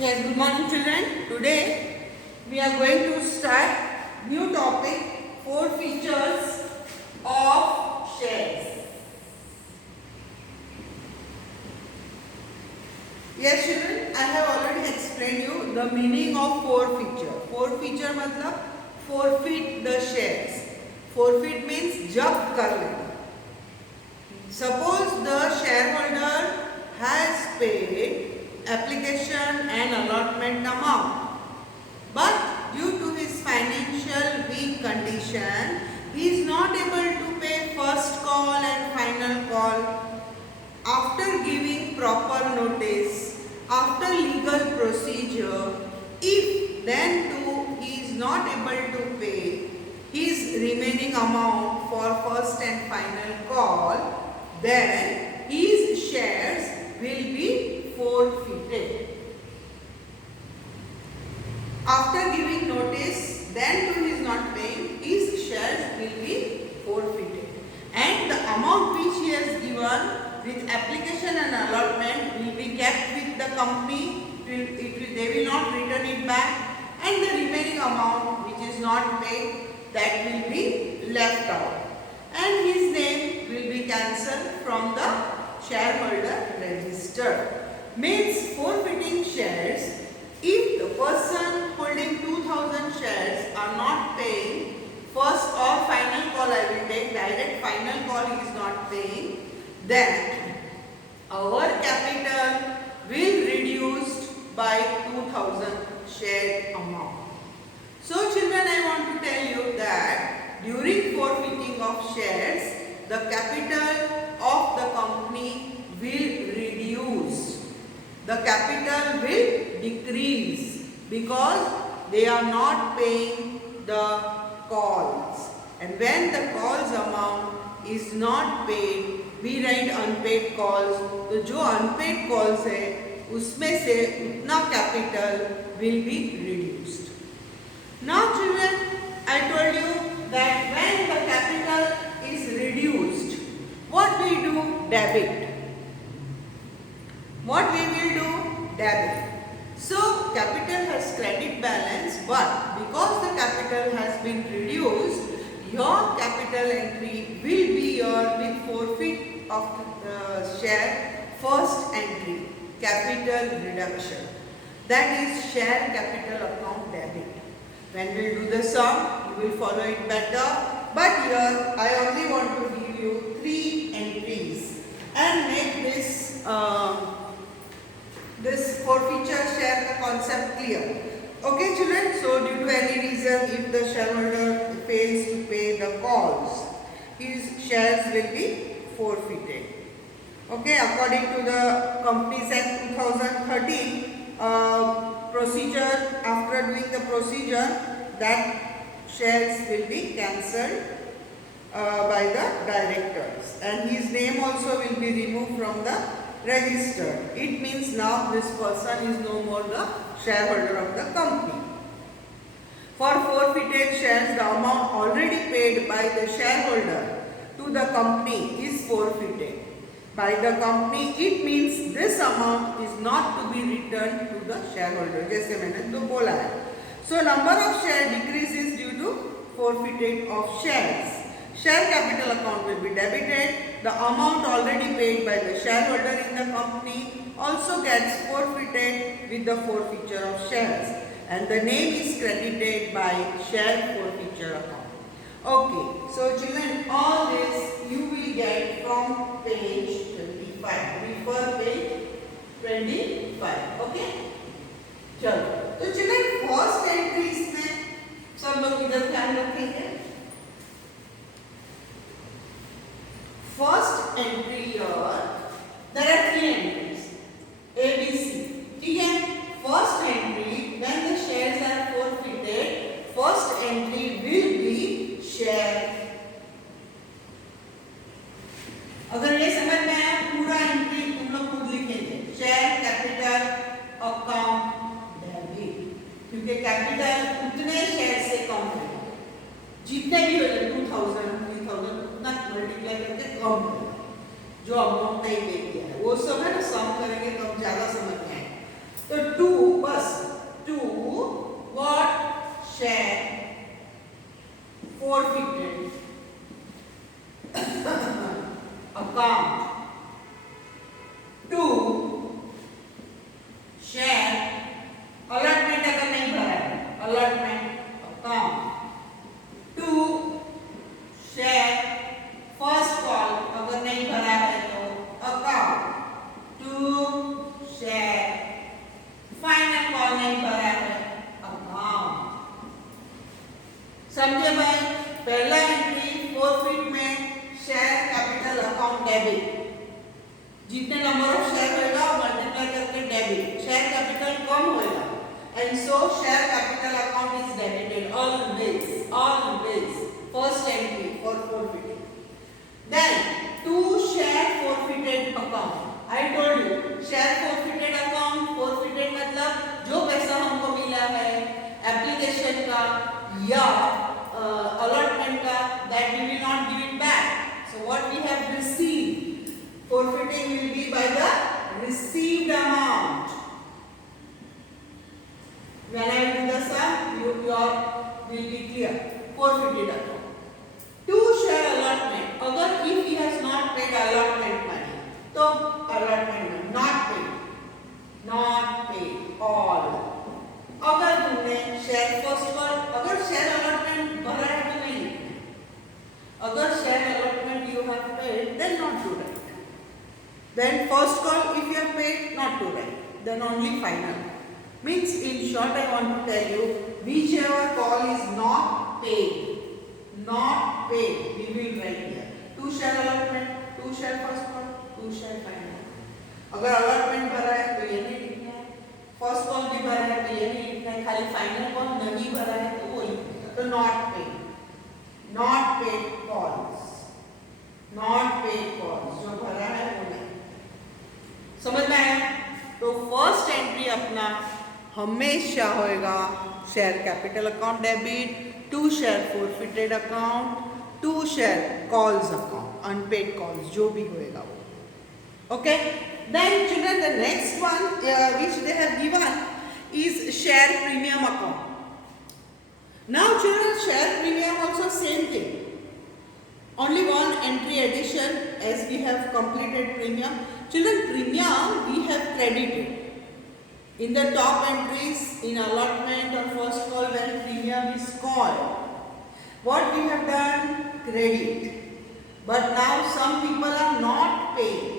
Yes, good morning children. Today we are going to start new topic, 4 features of shares. Yes children, I have already explained you the meaning of 4 feature. 4 feature मतलब forfeit the shares. Forfeit means जब्त कर लेना. Suppose the shareholder has paid application and allotment amount, but due to his financial weak condition, he is not able to pay first call and final call. After giving proper notice, after legal procedure, if then too he is not able to pay his remaining amount for first and final call, then his shares will be forfeited. After giving notice, then too he is not paying, his shares will be forfeited. And the amount which he has given with application and allotment will be kept with the company. They will not return it back, and the remaining amount which is not paid, that will be left out, and his name will be cancelled from the shareholder register. Means forfeiting shares, if the person holding 2000 shares are not paying first or final call, I will take direct final call, he is not paying, then our capital will reduced by 2000 share amount. So children, I want to tell you that during forfeiting of shares, the capital of the company will reduce. The capital will decrease because they are not paying the calls. And when the calls amount is not paid, we write unpaid calls. तो जो unpaid calls है उसमें से उतना capital will be reduced. Now children, I told you that when the capital is reduced, what we do? Debit. What we will do? Debit. So capital has credit balance, but because the capital has been reduced, your capital entry will be your with forfeit of the share first entry, capital reduction. That is share capital account debit. When we will do the sum, you will follow it better. But here I only want to give you 3 entries and make this this forfeiture share concept clear. Okay children, so due to any reason if the shareholder fails to pay the calls, his shares will be forfeited. Okay, according to the Companies Act 2013 procedure, after doing the procedure, that shares will be cancelled by the directors, and his name also will be removed from the register. It means now this person is no more the shareholder of the company. For forfeited shares, the amount already paid by the shareholder to the company is forfeited by the company. It means this amount is not to be returned to the shareholder. जैसे मैंने तो बोला है. So number of share decreases due to forfeited of shares. Share capital account will be debited. The amount already paid by the shareholder in the company also gets forfeited with the forfeiture of shares, and the name is credited by share forfeiture account. Okay, so children, all this you will get from page 25. Refer page 25. Okay? चलो, तो children first entry इसमें सब लोग इधर ध्यान रखेंगे. First entry here, there are 3 entries, A, B, C. ठीक है? First entry, when the shares are forfeited, first entry will be share. अगर ये समझ में आया, पूरा एंट्री तुम लोग खुद लिखेंगे. शेयर कैपिटल अकाउंट डेबिट, क्योंकि कैपिटल उतने शेयर से कम है, जितने भी हो जाए 2000 3000 उतना मल्टीप्लाई करके कम है जो अमाउंट नहीं पे किया है. वो सब है ना, सम करेंगे तो ज्यादा समझ में आएगा. तो टू बस to what share forfeited account to share allotment अगर नहीं भरा है allotment account to share first call अगर नहीं भरा है तो account to share final call नहीं भरा है अकाउंट। समझे भाई? पहला एंट्री फोरफिट में शेयर कैपिटल अकाउंट डेबिट, जितने नंबर ऑफ शेयर होगा मल्टीप्लाई करके डेबिट, शेयर कैपिटल कम होगा and so share capital account is debited always first entry for forfeiting. Then to share forfeited account, I told you share forfeited account, forfeited मतलब जो पैसा हमको मिला है एप्लीकेशन का या अलॉटमेंट का, that we will not give it back. So what we have received, forfeiting will be by the received amount. When I do the sum, your will be clear. Forfeited account. To share allotment, अगर if he has not paid allotment money, तो allotment money not paid all. अगर तुमने share first call, अगर share allotment भरा है तो नहीं लिखना, अगर share allotment you have paid then not to write, then first call if you have paid not to write, then only final. Means in short I want to tell you whichever call is not paid we will write here to share allotment, to share first call, to share final. अगर अलॉटमेंट भरा है तो ये नहीं लिखना है, first call भी भरा है तो ये नहीं लिखना है, खाली फाइनल कॉल नहीं भरा है तो वो लिखना है। तो नॉट पेड कॉल्स जो भरा है वो नहीं। समझ में आया? तो फर्स्ट एंट्री अपना हमेशा होएगा share capital account debit, to share forfeited account, to share calls account, unpaid calls जो भी होएगा वो। Okay, then children the next one which they have given is share premium account. Now children, share premium also same thing, only one entry addition as we have completed premium. Children, premium we have credited in the top entries in allotment or first call. When premium is called, what we have done? Credit. But now some people are not paying.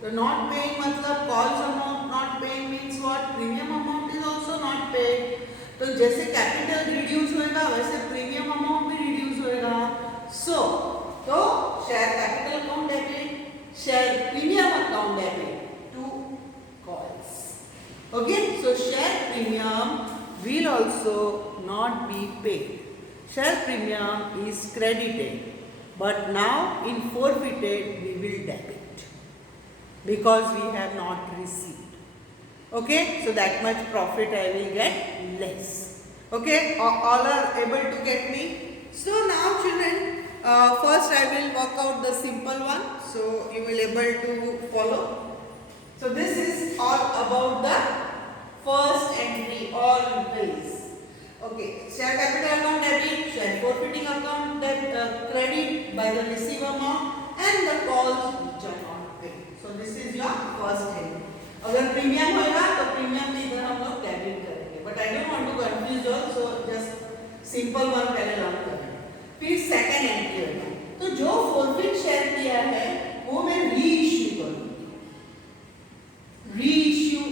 So not paying मतलब calls amount not paying means what? Premium amount is also not paid. तो जैसे capital reduce होएगा वैसे premium amount भी reduce होएगा। तो share capital account debit, share premium account debit, to calls. Okay, so share premium will also not be paid. Share premium is credited. But now in forfeited we will debit because we have not received. Okay, so that much profit I will get less. Okay, all are able to get me? So now children, first I will work out the simple one so you will able to follow. So this is all about the first entry always. Okay, share capital account debit, share forfeiting account credit by the receive amount and the calls which are not paid. So this is your first entry. अगर premium होगा तो premium भी इधर हम लोग debit करेंगे, but I don't want to confuse all, so just simple one पहले learn करें। फिर सेकंड एंट्री होगा, तो जो फॉरफिट शेयर किया है वो मैं रीइश्यू करूंगी, रीइश्यू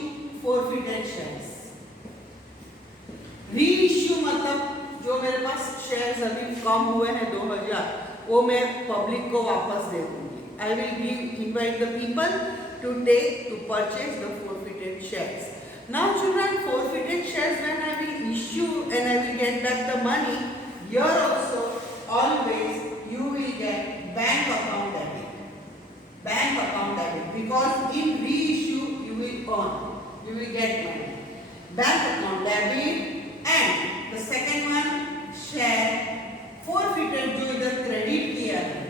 फॉरफिटेड शेयर्स। रीइश्यू मतलब जो मेरे पास शेयर्स अभी कम हुए हैं 2000 वो मैं पब्लिक को वापस दे दूंगी। I will invite the people to purchase the forfeited shares. Now children, forfeited shares when I will issue and I will get back the money, here also always you will get bank account debit, because in reissue you will earn, you will get money, bank account debit. And the second one, share forfeited जो इधर क्रेडिट किया है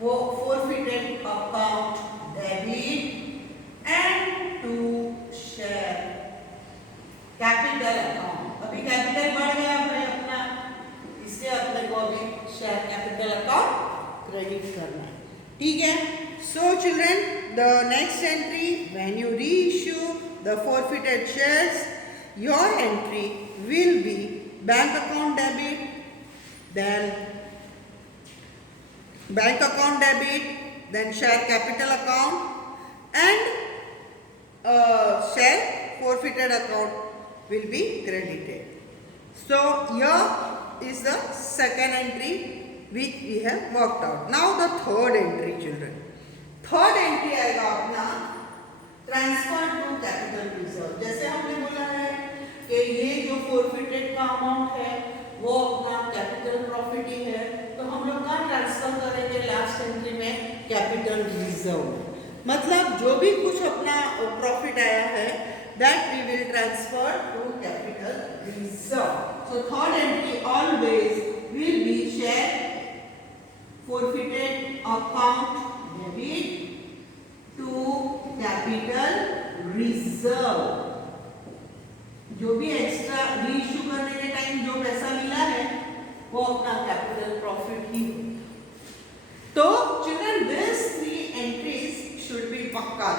वो forfeited account debit and to capital account. अभी कैपिटल बढ़ गया भाई अपना, इसलिए अपने को अभी शेयर कैपिटल अकाउंट क्रेडिट करना है, ठीक है। So children, the next entry, when you reissue the forfeited shares, your entry will be bank account debit, then bank account debit, then share capital account, and share forfeited account will be credited. So here is the second entry which we have worked out. Now the third entry children. Third entry आएगा अपना transfer to capital reserve. जैसे हमने बोला है कि ये जो forfeited का अमाउंट है वो अपना कैपिटल प्रॉफिट ही है, तो हम लोग कहाँ ट्रांसफर करेंगे लास्ट एंट्री में, कैपिटल रिजर्व। मतलब जो भी कुछ अपना प्रॉफिट आया है that we will transfer to capital reserve. So third entry always will be share forfeited account debit to capital reserve. जो भी एक्स्ट्रा रीइश्यू करने के टाइम जो पैसा मिला है वो अपना कैपिटल प्रॉफिट ही हो। तो children, this 3 entries should be पक्का।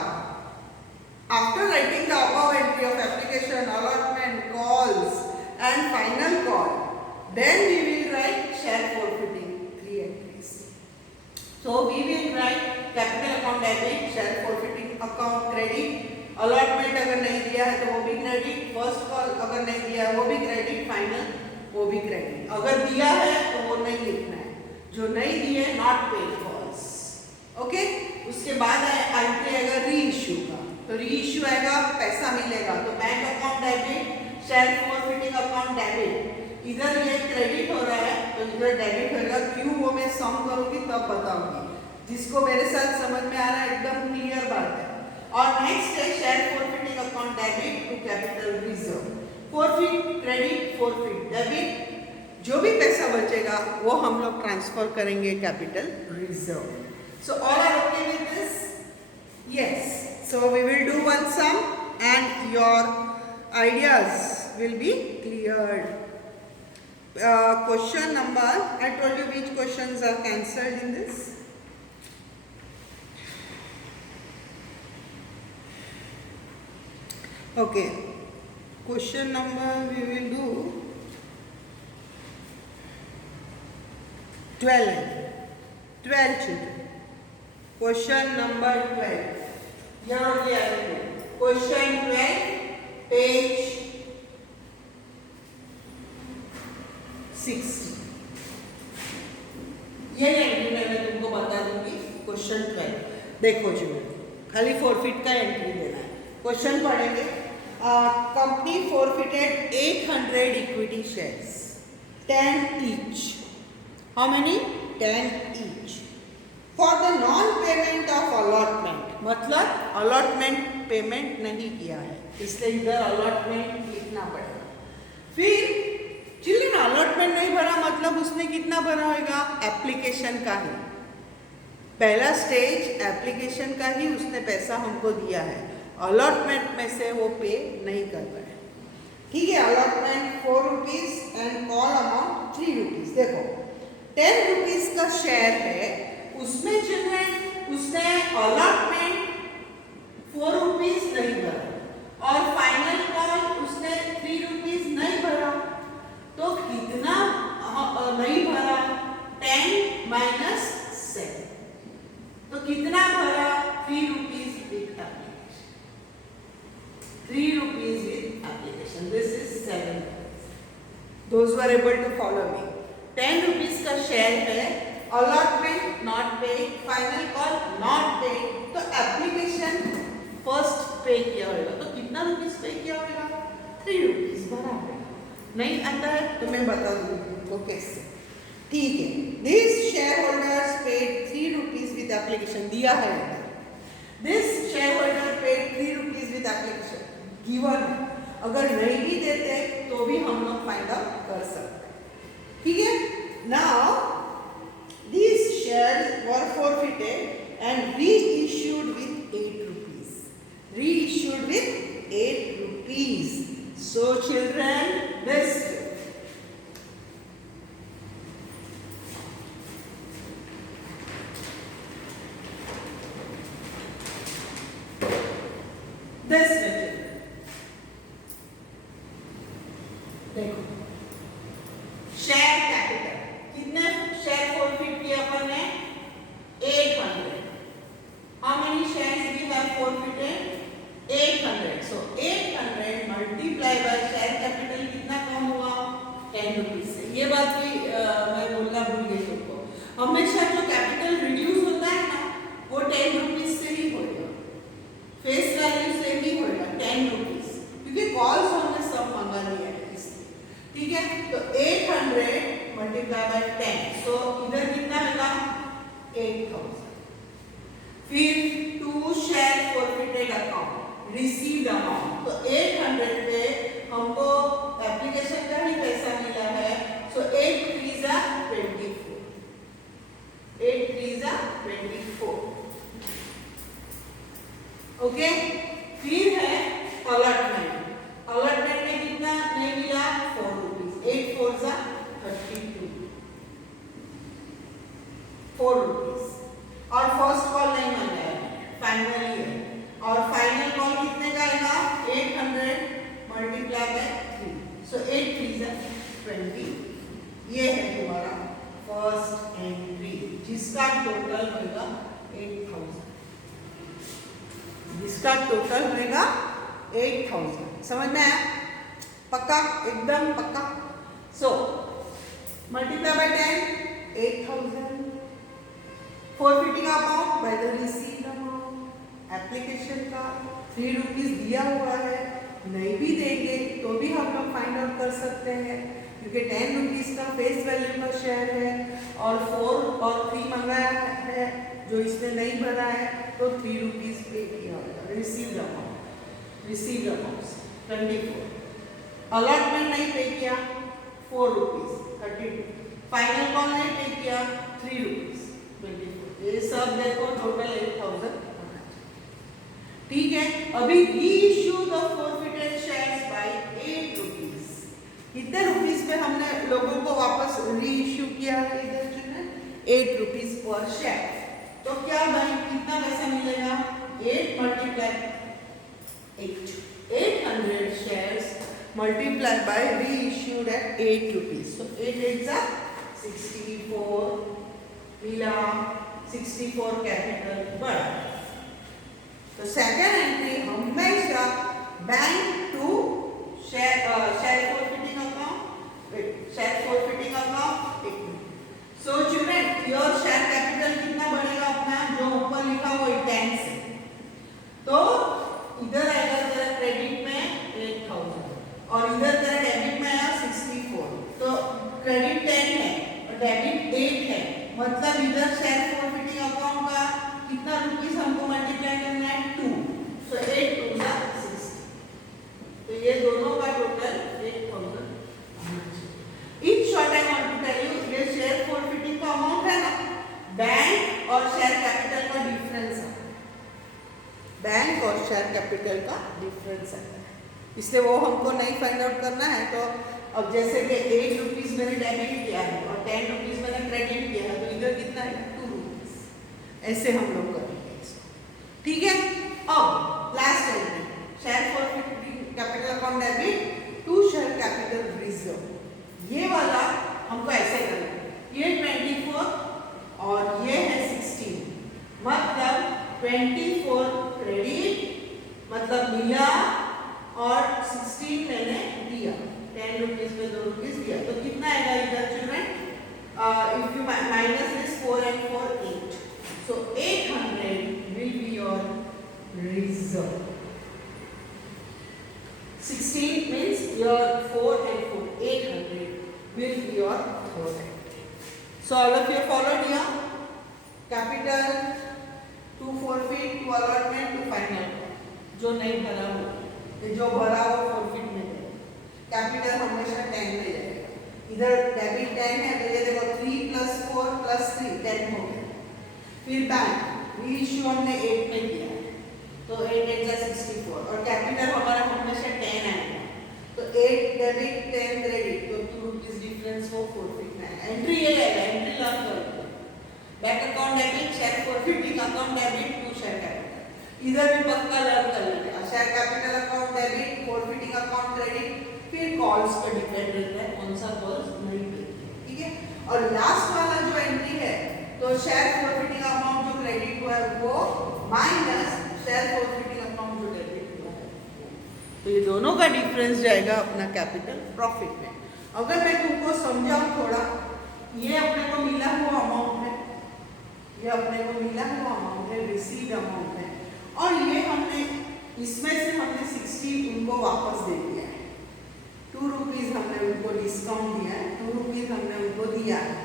After writing the above entry of application, allotment, calls and final call, then we will write share forfeiting 3 entries. So we will write capital account debit, share forfeiting account credit, allotment अगर नहीं दिया है तो वो भी credit, first call अगर नहीं दिया है वो भी क्रेडिट, फाइनल वो भी क्रेडिट। अगर दिया है तो वो नहीं लिखना है, जो नहीं दिए नॉट पेड कॉल्स, ओके। उसके बाद एंट्री आएगा रीइश्यू का, तो रीइश्यू आएगा पैसा मिलेगा, तो bank account debit, share forfeiting account debit. इधर ये क्रेडिट हो रहा है तो इधर डेबिट होगा, क्यों वो मैं सम करूंगी तब बताऊंगी। जिसको मेरे साथ समझ में आ रहा है एकदम क्लियर बात है। और नेक्स्ट है share forfeiting account debit to capital reserve. Forfeit credit, forfeit debit, जो भी पैसा बचेगा वो हम लोग ट्रांसफर करेंगे capital reserve. So all are okay with this? Yes. So we will do one sum and your ideas will be cleared. Question number, I told you which questions are cancelled in this. Okay, question number we will do 12 children. Question number 12. Here only I will do. Question 12, page 60. ये एंट्री मैं तुमको बता दूंगी। क्वेश्चन 12 देखो जी, खाली फॉरफिट का एंट्री देना है। क्वेश्चन पढ़ेंगे। Company forfeited 800 equity shares, 10 each. How many? 10 each. For the non-payment of allotment, मतलब allotment पेमेंट नहीं किया है, इसलिए इधर allotment लिखना पड़ेगा। फिर चिल्ड्रन allotment नहीं भरा मतलब उसने कितना भरा होगा? एप्लीकेशन का ही, पहला स्टेज एप्लीकेशन का ही उसने पैसा हमको दिया है, allotment में से वो पे नहीं कर रहा है, ठीक है। allotment 4 रुपीज एंड कॉल अमाउंट 3 रुपीज। देखो 10 रुपीज का शेयर है, उसमें चिल्ड्रन उसने अलॉटमेंट 4 रुपीज नहीं भरा और फाइनल कॉल उसने 3 रुपीज नहीं भरा, तो कितना नहीं भरा? 10 माइनस 7, तो कितना भरा? 3 rupees with application, 3 rupees with application. This is 7। Those were able to follow me. 10 rupees का शेयर है, allotment not paid, final call not paid, तो एप्लीकेशन फर्स्ट पे किया होगा, तो कितना रुपीस पे किया होगा? 3 रुपीज भरा होगा। नहीं आता है तो मैं बता दूंगी तुमको कैसे, ठीक है। This share holders paid 3 rupees with application, दिया है। This share holder paid 3 rupees with application, given है। अगर नहीं भी देते तो भी हम लोग फाइंड आउट कर सकते हैं, ठीक है। Now these shares were forfeited and reissued with 8 rupees. Reissued with 8 rupees. So children, this material, देखो शेयर कैपिटल कितने शेयर forfeit किए अपन ने 800. How many shares we have forfeited? 800. So 800 multiply by share capital कितना कम हुआ? 10 रुपीज से. ये बात भी मैं बोलना भूल गई तुमको. हमेशा जो कैपिटल रिड्यूस होता है ना वो 10 रुपीज से ही होगा. फेस वैल्यू से ही होगा 10 रुपीज, क्योंकि कॉल्स हमने सब मंगा लिया है इसलिए. ठीक है, तो 800 मल्टीप्लाई बाय 10. सो इधर कितना होगा? 8000. फिर to share forfeited account received amount. तो 800 पे हमको एप्लीकेशन का ही पैसा मिला है. सो 8 3 जा 24. 8 3 जा 24. ओके, फिर है अलॉटमेंट. अलॉटमेंट में कितना नहीं मिला? 4 रुपीज. 8 4 जा 32. 4 रुपीज. और फर्स्ट कॉल नहीं मिल रहा है, फाइनल ही है. और फाइनल कॉल कितने का आएगा? 800 मल्टीप्लाई बाय 3. सो 8 3 जा 20. ये है तुम्हारा फर्स्ट एंट्री, जिसका टोटल होगा 8000. जिसका टोटल होगा 8000. समझ में आया? पक्का, एकदम पक्का. So multiply by 10, 8000. Forfeiting amount by the received amount. Application का 3 रुपीज दिया हुआ है, नहीं भी देंगे तो भी हम लोग फाइंड आउट कर सकते हैं, क्योंकि 10 रुपीज का फेस वैल्यू का शेयर है और 4 और 3 मंगाया है. जो इसने नहीं भरा है तो 3 रुपीज पे किया होगा. Received amount 24. अलॉटमेंट नहीं पे किया 4 रुपीज 32. फाइनल कॉल नहीं पे किया 3 रुपीज 24. ये सब देखो टोटल 8000. ठीक है, अभी reissue the forfeited shares by 8 rupees. कितने रुपीज पे हमने लोगों को वापस रीइश्यू किया है? इधर जो है 8 रुपीज पर शेयर. तो क्या भाई कितना पैसा मिलेगा? 8 मल्टीप्लाई 8. 800 shares multiplied by reissued at 8 rupees. So 8 8s are 64. मिला 64 कैपिटल बढ़ा. तो सेकंड एंट्री हमेशा bank to share forfeiting account. Share forfeiting account. So children, your share capital कितना बढ़ेगा अपना? जो ऊपर लिखा वो 10 से. तो इधर आएगा तेरा क्रेडिट में 8000 और इधर तेरा डेबिट में आया 64. तो क्रेडिट 10 है और डेबिट 8 है, मतलब इधर शेयर फॉरफिटिंग अकाउंट का कितना रुपीस हमको मल्टीप्लाई करना है? 2. सो 8 2 जा 60. तो ये दोनों का total 8000. In short I want to tell you, ये शेयर फॉरफिटिंग का अमाउंट है ना, बैंक और शेयर कैपिटल का डिफरेंस है. बैंक और शेयर कैपिटल का डिफरेंस है, इसलिए वो हमको नहीं फाइंड आउट करना है. तो अब जैसे कि 8 रुपीज मैंने डेबिट किया है और 10 रुपीज मैंने क्रेडिट किया है, तो इधर कितना है? 2 रुपीज. ऐसे हम लोग करेंगे इसको. ठीक है, अब last entry share forfeiting capital account debit to share capital reserve. ये वाला हमको ऐसे करना है. ये 24 और ये है 16, मतलब 24 क्रेडिट मतलब मिला और 16 मैंने दिया. 10 रुपीज में 2 रुपीज दिया. तो कितना आएगा इधर children? If you minus this 4 and 4 8. So 800 will be your reserve. 16 means your 4 and 4 800 will be your third entry. So all of you followed here. Capital to forfeit, to allotment, to final. जो नहीं भरा हो, जो भरा हो फॉरफिट में दे. कैपिटल हमेशा 10 में जाएगा. इधर डेबिट 10 है तो ये देखो 3 + 4 + 3 10 हो गया. फिर बैंक रीइश्यू हमने 8 में किया है, तो 8 8 जा 64 और कैपिटल हमारा हमेशा 10 आएगा. तो 8 डेबिट 10 क्रेडिट, तो 2 रुपीज डिफरेंस वो फोरफिट में है। एंट्री ये है, एंट्री लर्न करो। Bank account debit, share forfeiting account debit to share capital, इधर भी पक्का लर्न कर लेंगे। Share capital account debit, forfeiting account credit, फिर कॉल्स पर डिपेंड रहता है कौन सा कॉल्स नहीं मिलते, ठीक है। और लास्ट वाला जो एंट्री है, तो शेयर फोरफिटिंग अमाउंट जो क्रेडिट हुआ है वो माइनस शेयर फोरफिटिंग अकाउंट जो डेबिट हुआ है, तो ये दोनों का डिफरेंस जाएगा अपना कैपिटल प्रॉफिट में। अगर मैं तुमको समझाऊं थोड़ा, ये अपने को मिला हुआ अमाउंट है, ये अपने को मिला हुआ अमाउंट है, रिसीव्ड अमाउंट है, और ये हमने इसमें से हमने 60 उनको वापस दे दिया है। 2 रुपीज हमने उनको डिस्काउंट दिया है, 2 रुपीज हमने उनको दिया है,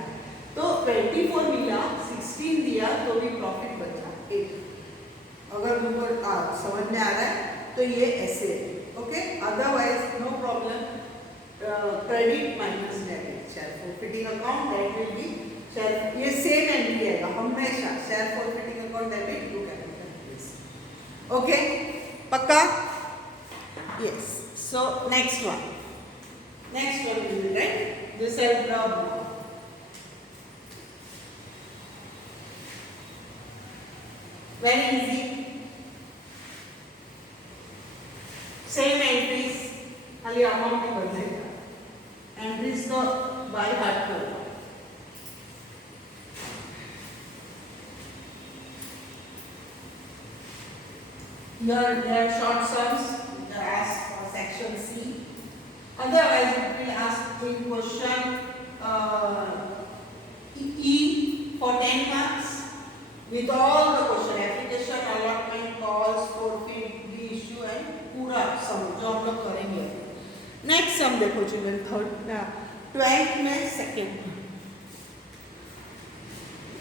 तो 24 मिला, 16 दिया, तो भी प्रॉफिट बचा 8। अगर तुमको समझ में आ रहा है तो ये ऐसे है, okay. Otherwise no problem, credit minus debit, share forfeiting account that will be share, ये सेम एंट्री है हमेशा, share forfeiting account debit to capital, okay, पक्का? Yes. So next one we will write this I'll draw now. Very easy, same entries, खाली अमाउंट ही बदलेगा, एंट्रीज तो by heart करो। Here there are short sums, they are asked for section C. Otherwise, it will ask in question E for 10 marks with all the question, application, allotment, calls, forfeit, reissue and पूरा सम जो हम लोग करेंगे। Next sum देखो children, 12th में second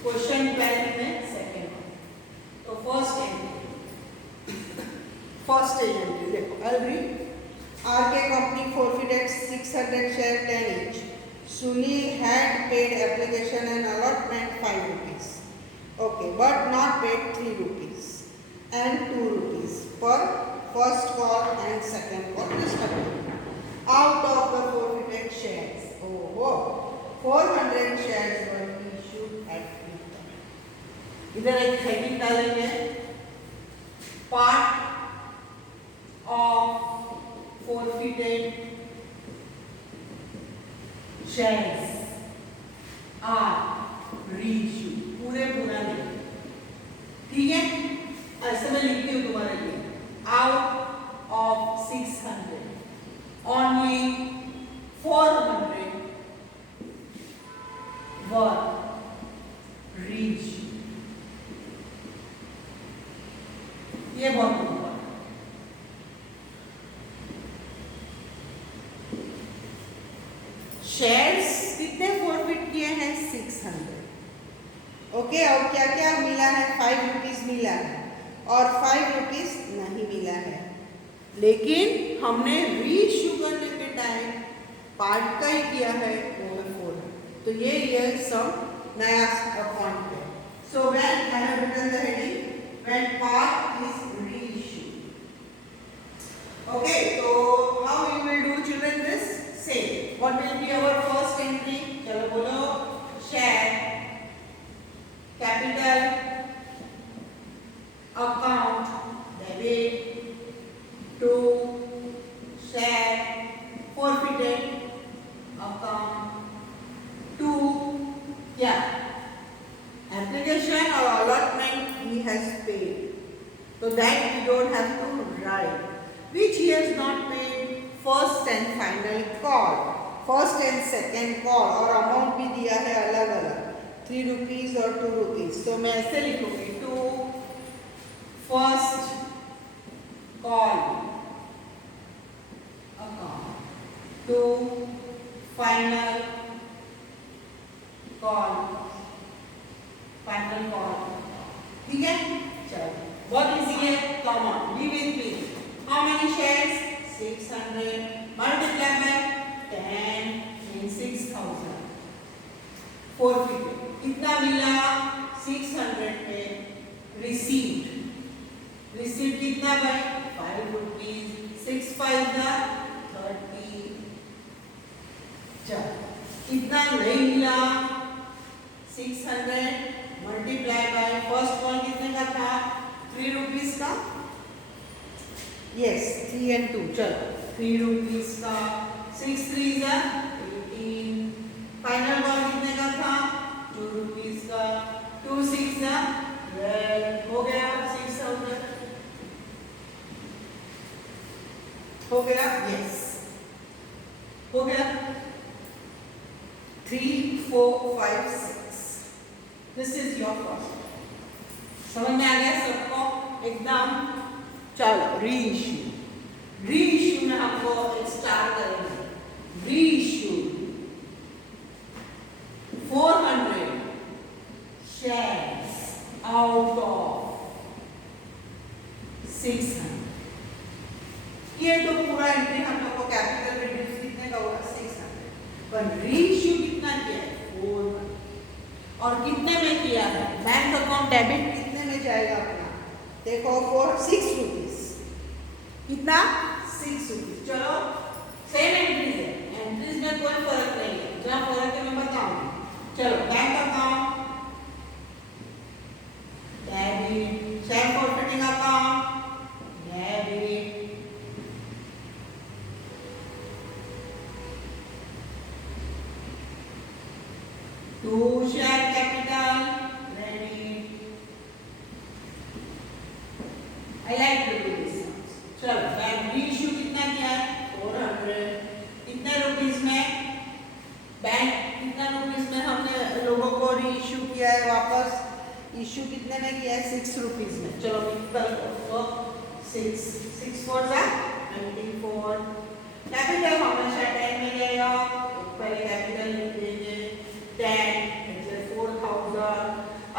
question, 12th में सेकेंड, तो first entry देखो, I read. RK company forfeited 600 share 10 each. Sunil had paid application and allotment 5 rupees. Okay, but not paid 3 rupees and 2 rupees for first call and second call respectively. Out of the forfeited shares, 400 shares were issued at return. इधर एक हेडिंग डालेंगे, part of forfeited shares are reissued, पूरे पूरा नहीं, ठीक है। ऐसे मैं लिखती हूँ तुम्हारे लिए, out of 600 only 400 were reissued, ये बहुत important। शेयर्स कितने फॉरफिट किए हैं? 600, ओके। और क्या क्या मिला है? 5 रुपीज मिला है और 5 रुपीज नहीं मिला है, लेकिन हमने रीइश्यू करने के टाइम पार्ट का ही किया है, वो है 400, तो ये सब नया पॉइंट है। So when I have written the heading, when part is reissued, okay. तो how you will do children this? Same. What will be our first entry? चलो बोलो, share capital account debit to share forfeited account to application or allotment he has paid. So that we don't have to write. Which he has not paid. First and final call, first and second call, और अमाउंट भी दिया है अलग अलग, 3 रुपीज और 2 रुपीज, तो मैं ऐसे लिखूंगी, to first call account, to final call, ठीक है। चलो बहुत इजी है, common, B with B. How many shares? 600 multiply by 10 means 6000, forfeited कितना मिला? 600 पे रिसीव्ड कितना भाई? 5 रुपीज, 6 5 30, चलो कितना नहीं मिला 600 मल्टीप्लाई बाय फर्स्ट कॉल कितने का था 3 रुपीज का यस 3 and 2 चलो 3 रुपीज का 6 3 18 फाइनल कॉल कितने का था 2 रुपीज का 2 6 12 हो गया 6000 हो गया यस हो गया 3 4 5 6 दिस इज योर फर्स्ट समझ में आ गया सबको एकदम चलो रीइश्यू में हमको स्टार्ट करेंगे रीइश्यू 400 shares out of 600 ये तो पूरा एंट्री हम लोग को कैपिटल रिड्यूस कितने का होगा 600 पर रीइश्यू कितना किया है 400 और कितने में किया है बैंक अकाउंट डेबिट कितने में जाएगा अपना देखो फॉर 6 रुपीज कितना 6 रुपीज चलो सेम एंट्रीज है एंट्रीज में कोई फर्क नहीं है जहाँ फर्क है मैं बताऊंगी चलो bank account debit share forfeiting account debit to share capital credit I like to do this चलो बैंक रीइश्यू कितना किया है 400 कितने रुपीस में बैंक कितना रुपीस में हमने लोगों को रीइश्यू किया है वापस इश्यू कितने में किया है 6 रुपीस में चलो मिलकर तो 6 4 24 कैपिटल हमेशा 10 में जाएगा तो पहले कैपिटल लिख देंगे 10 मतलब 4000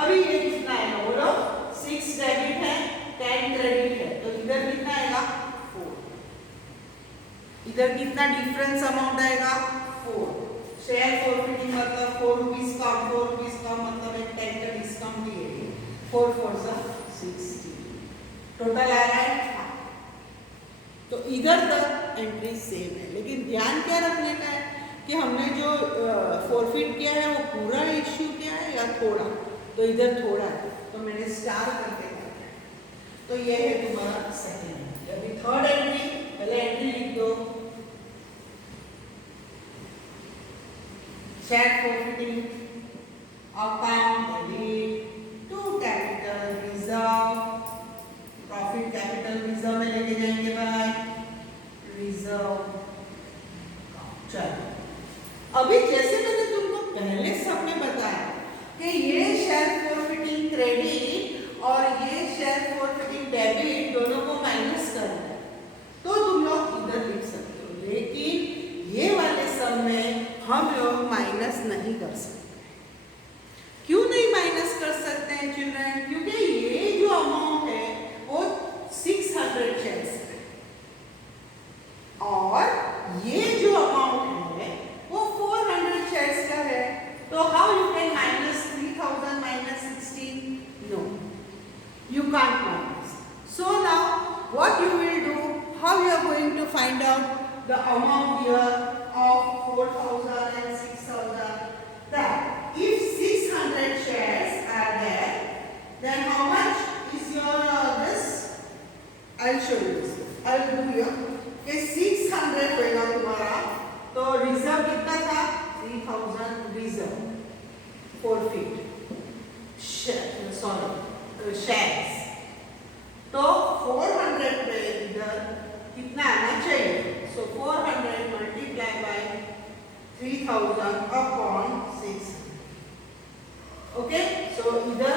अभी ये कितना है बोलो 6 डेबिट है 10 क्रेडिट है तो इधर कितना आएगा 4 इधर कितना डिफरेंस अमाउंट आएगा 4 शेयर फॉरफिटिंग मतलब 4 रुपीस का मतलब एक 10 का डिस्काउंट दिए 4 4 60 टोटल आ रहा है तो इधर तक एंट्री सेम है लेकिन ध्यान क्या रखने का है कि हमने जो फॉरफिट किया है वो पूरा इश्यू किया है या थोड़ा तो इधर थोड़ा है तो मैंने स्टार करके तो ये है तुम्हारा सेकंड एंट्री अभी थर्ड एंट्री पहले एंट्री लिख दो share forfeiting account debit to capital reserve profit capital reserve में लेके जाएंगे भाई रिजर्व चलो अभी जैसे मैंने तुमको पहले सब में बताया कि ये शेयर फॉरफिटिंग क्रेडिट और ये शेयर फॉरफिटिंग डेबिट दोनों को माइनस करना है तो तुम लोग इधर लिख सकते हो लेकिन ये वाले सब में हम लोग माइनस नहीं कर सकते क्यों नहीं माइनस कर सकते हैं चिल्ड्रन क्योंकि ये जो अमाउंट है वो 600 शेयर्स है और ये जो अमाउंट है वो 400 शेयर्स का है तो how you can minus 3000 minus 16 no you can't minus so now what you will do how you are going to find out the amount here of 4000 and 6000 that if 600 shares are there then how much is your this I'll show you this I'll do here कि 600 होगा तुम्हारा तो रिजर्व कितना था 3000 reserve forfeit sorry shares तो 400 पे इधर कितना आना चाहिए सो 400 मल्टीप्लाई बाय 3000 अपॉन 6 ओके सो इधर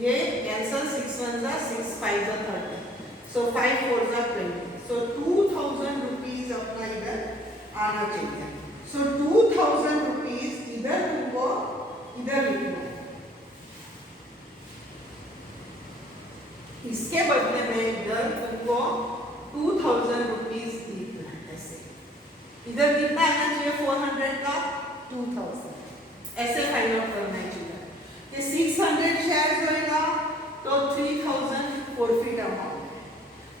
ये कैंसल 6 1 6 5 30 सो 5 4 20 सो 2000 रुपीज अपना इधर आना चाहिए सो 2000 रुपीज इधर तुमको इधर लिखना है इसके बदले में इधर तुमको 2000 रुपीज लिखना है ऐसे इधर कितना आना चाहिए 400 का 2000 ऐसे फाइंड आउट करना चाहिए कि 600 शेयर्स होएगा तो 3000 फॉरफिट अमाउंट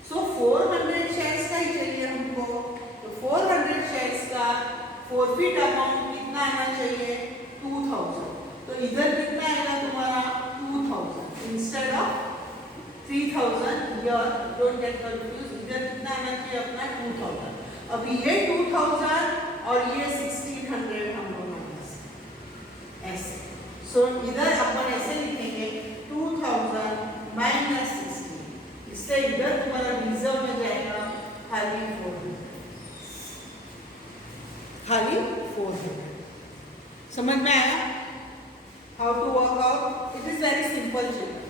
सो 400 शेयर्स का ही चाहिए हमको तो 400 शेयर्स का फोरफिट अमाउंट कितना आना चाहिए 2000, तो इधर कितना आएगा तुम्हारा 2000 instead of 3000 here, don't get confuse, इधर कितना आना चाहिए अपना 2000। अभी ये 2000 और ये 1600 हम लोग ऐसे, सो इधर अपन ऐसे लिखेंगे 2000 माइनस 16, इससे इधर तुम्हारा रिजर्व में जाएगा खाली 400, खाली 400। समझ में आया how to work out? It is very simple children.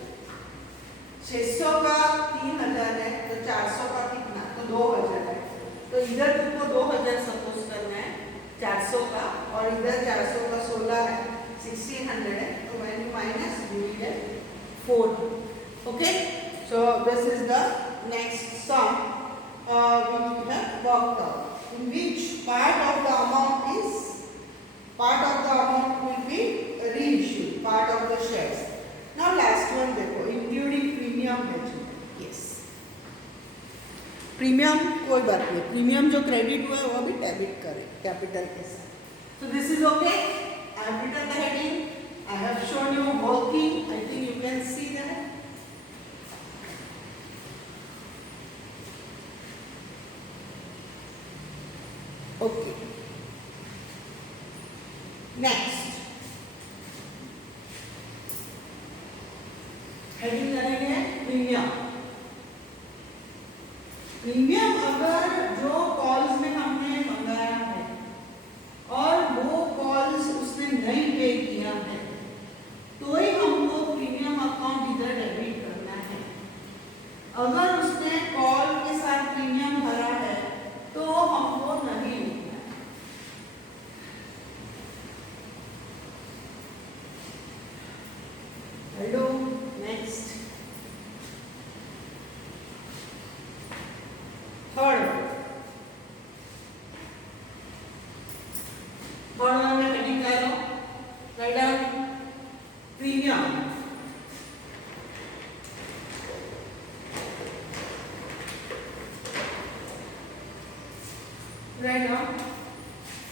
600 का 3000 है तो 400 का कितना, तो 2000 है, तो इधर तुमको 2000 सपोज करना है 400 का, और इधर 400 का 16 है 1600 है, तो when you minus you will get 4. Okay, so this is the next sum which we have worked out, in which part of the amount will be reissued, part of the shares. Now last one देखो, including premium है। yes, premium कोई बात नहीं, प्रीमियम जो क्रेडिट हुआ है वो भी डेबिट करें कैपिटल के साथ। So this is okay. I have written the heading. I have shown you working. I think you can see that. Okay. Next. Heading करेंगे प्रीमियम। प्रीमियम अगर जो कॉल्स में हमने मंगाया है और वो कॉल्स उसने नहीं पे किया है, तो ही हमको प्रीमियम अकाउंट इधर डेबिट करना है। अगर उसने कॉल के साथ प्रीमियम भरा है तो हमको नहीं लिखना है। हेलो, नेक्स्ट थर्ड में हेडिंग कर लो, write down premium. Write down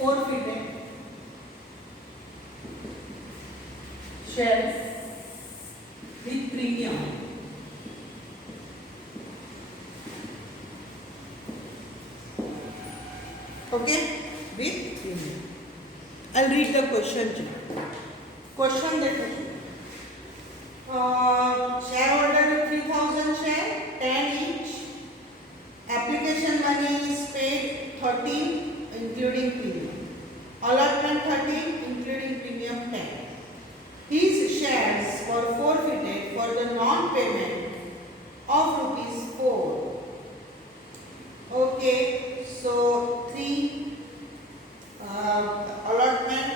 forfeited shares with premium. Okay, with premium. I'll read the question. Question देखो, shareholder 3000 share, 10 each. Application money is paid 13 including premium. Allotment 13 including premium 10. His shares were forfeited for the non-payment of ₹4. Okay, so 3 allotment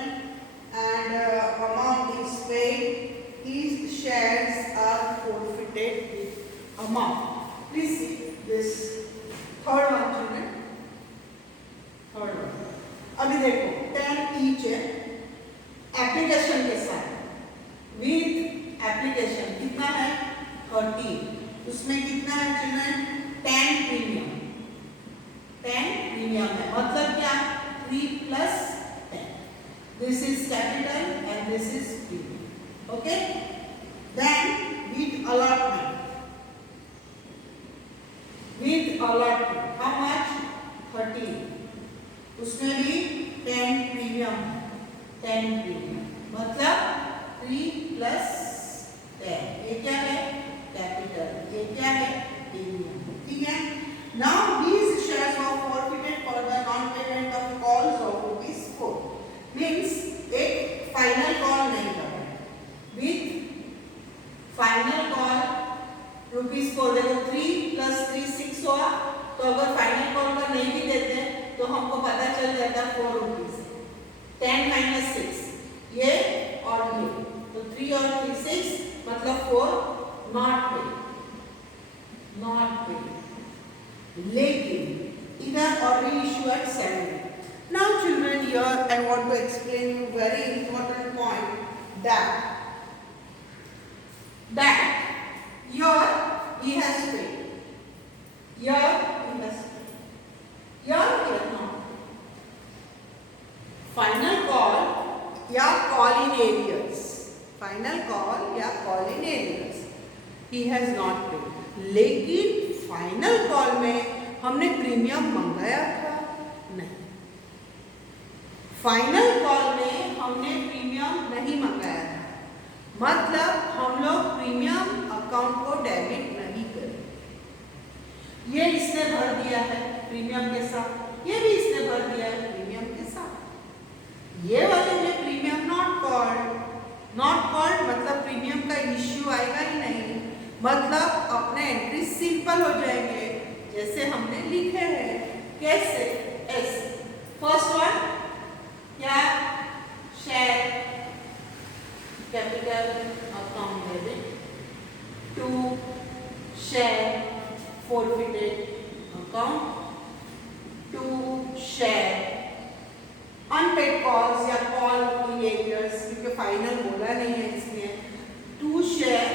and amount is paid. His shares are forfeited with amount. Please see this third one children. Third one. अभी देखो 10 each है एप्लीकेशन के साथ, with application कितना है 30, उसमें कितना है चिल्ड्रन 10 प्रीमियम, 10 प्रीमियम है, मतलब क्या 3 plus 10, this is capital and this is premium. Okay, then with allotment, how much 30, उसमें भी 10 प्रीमियम, 10 प्रीमियम मतलब 3 plus 10, ये क्या है कैपिटल, ये क्या है प्रीमियम। ठीक है, now these shares were forfeited for the non-payment of calls of ₹4, मीन्स एक फाइनल कॉल नहीं करना है, विथ फाइनल कॉल ₹4, देखो 3 plus 3 6 हुआ, तो अगर फाइनल कॉल का नहीं भी देते तो हमको पता चल जाता है ₹4, 10 minus 6 ये और ये, तो 3 और 3 6 मतलब 4 नॉट पे, लेकिन इधर और reissue eight 7। Now children, here I want to explain you very important point that here he has paid, here he has paid, here not. Final call या call in arrears, final call या call in arrears he has not paid. लेकिन final call में हमने प्रीमियम मंगाया था नहीं, final call में हमने प्रीमियम नहीं मंगाया था, मतलब हम लोग प्रीमियम अकाउंट को डेबिट नहीं करें। ये इसने भर दिया है प्रीमियम के साथ, ये भी इसने भर दिया है प्रीमियम के साथ। ये वाले में premium not called, not called मतलब प्रीमियम का इश्यू आएगा ही नहीं, मतलब अपने एंट्री सिंपल हो जाएंगे जैसे हमने लिखे हैं। कैसे? एस फर्स्ट वन क्या? Share capital account debit, to share forfeited account, to share unpaid calls या कॉल इन एरियर्स, क्योंकि फाइनल बोला नहीं है इसलिए, to share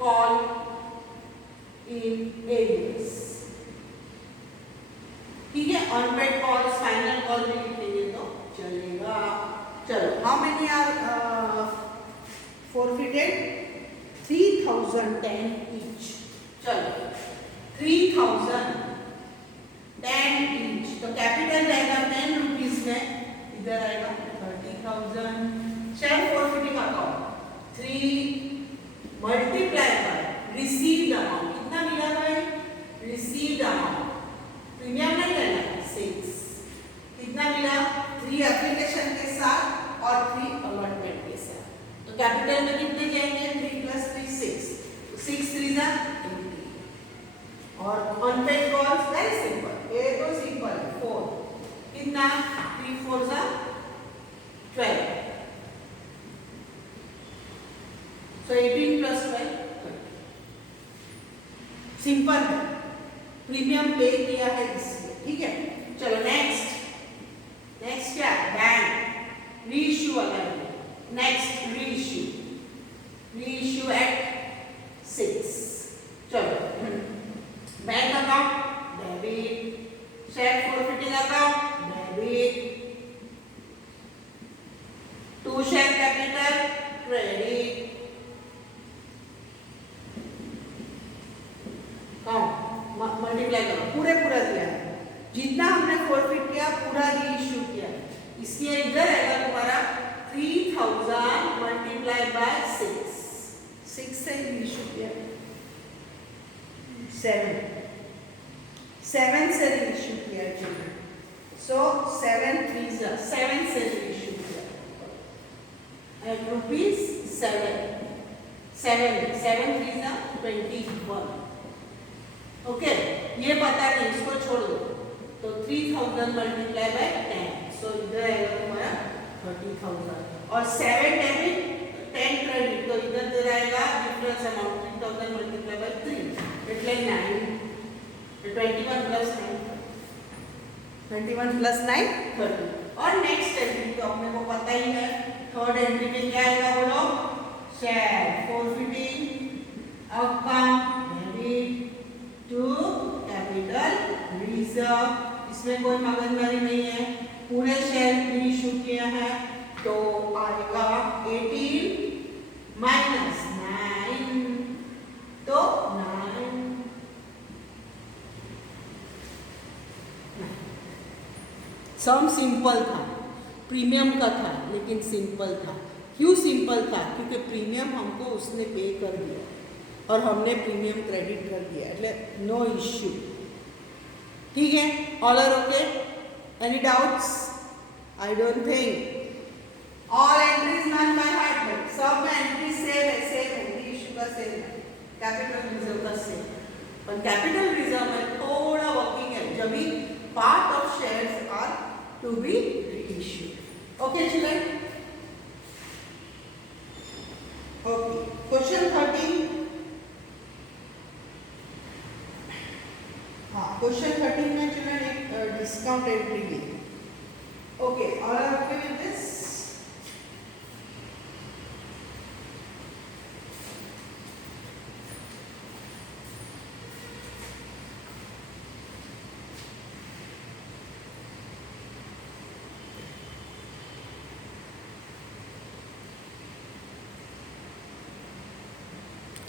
call in arrears. ठीक है, अनपेड कॉल्स फाइनल कॉल में लिखेंगे तो चलेगा। चलो, हाउ मेनी आर forfeited? 3010 each। चलो 3010 each, तो कैपिटल रहेगा 10 रुपीज में, इधर आएगा 30,000। Share forfeiting account 3 multiply by received amount, कितना मिला भाई? रिसीव्ड अमाउंट, प्रीमियम नहीं लेना 6, कितना मिला? 3 एप्लीकेशन के साथ और 3 अलॉटमेंट के साथ, तो कैपिटल में कितने जाएंगे? 3 + 3 6, 6 3 जा 80। और अनपेड कॉल्स वेरी सिंपल, ये तो सिंपल है 4, कितना? 3 4 जा 12, so 18 + 12 सिंपल है, प्रीमियम पे किया है इसलिए। ठीक है, चलो नेक्स्ट क्या? बैंक रीइश्यू वाला है। Next reissue at 6। चलो bank account debit, share forfeiting account debit, to share capital credit, multiply करो, पूरा दिया है, जितना हमने फॉरफिट किया पूरा रीइश्यू किया, इसलिए इधर आएगा तुम्हारा 3000 मल्टीप्लाई बाय 6 से रीइश्यू किया, 7 से रीइश्यू किया चिल्ड्रन, सो 7 3 7 से रीइश्यू किया एट ₹7 7 3 21। ओके, ये पता नहीं, इसको छोड़ दो, तो 3000 मल्टीप्लाई बाय 10, सो इधर आएगा तुम्हारा 30,000 और 7 डेबिट 10 क्रेडिट, तो इधर दे आएगा डिफरेंस अमाउंट 3000 मल्टीप्लाई बाय 3 એટલે 9, 21 + 9 30। और नेक्स्ट एंट्री तो अपने को पता ही है, थर्ड एंट्री में क्या आएगा बोलो? Share forfeiting account debit to capital reserve, इसमें कोई मगजमारी नहीं है, पूरे शेयर इशू किए हैं, तो आएगा 18 - 9, तो 9। सम सिंपल था, प्रीमियम का था लेकिन सिंपल था। क्यों सिंपल था? क्योंकि प्रीमियम हमको उसने पे कर दिया और हमने प्रीमियम क्रेडिट कर दिया, એટલે नो इश्यू। ठीक है, all are okay? Any doubts? I don't think all entries known by heart है, सब में एंट्री सेम है, इश्यू का सेम है, कैपिटल रिजर्व का सेम, पर कैपिटल रिजर्व में थोड़ा वर्किंग है, जब भी part of shares are to be reissued. Okay children? Okay, question 13। हाँ, क्वेश्चन 13 में चिल्ड्रन एक डिस्काउंट एंट्री ली। Okay, all are okay with this?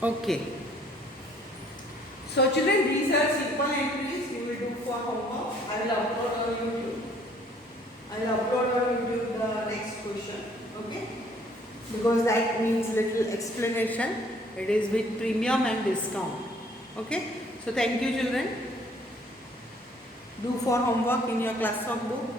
Okay. So children, these are simple entries you will do for homework. I will upload on YouTube. I will upload on YouTube the next question. Okay. Because that means little explanation. It is with premium and discount. Okay. So thank you children. Do for homework in your class book.